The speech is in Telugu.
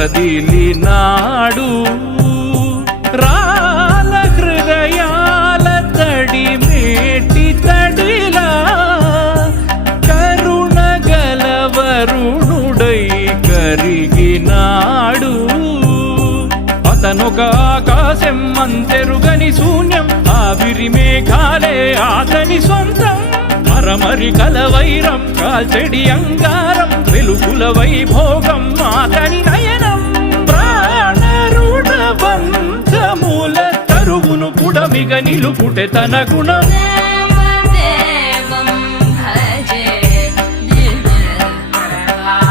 కదిలినాడు రాల హృదయాల తడి మేటి తడిలా కరుణ గలవరుణుడై కరిగినాడు అతనొక ఆకాశం అంతెరుగని శూన్యం ఆవిరి మేఘాలే అతని సొంతం మరమరి కలవైరం కాల్చెడి అంగారం వెలుగుల వైభోగం అతని నయనం ప్రాణరుణ బంధముల తరువును పుడమిగ నిలుపుటె తన గుణం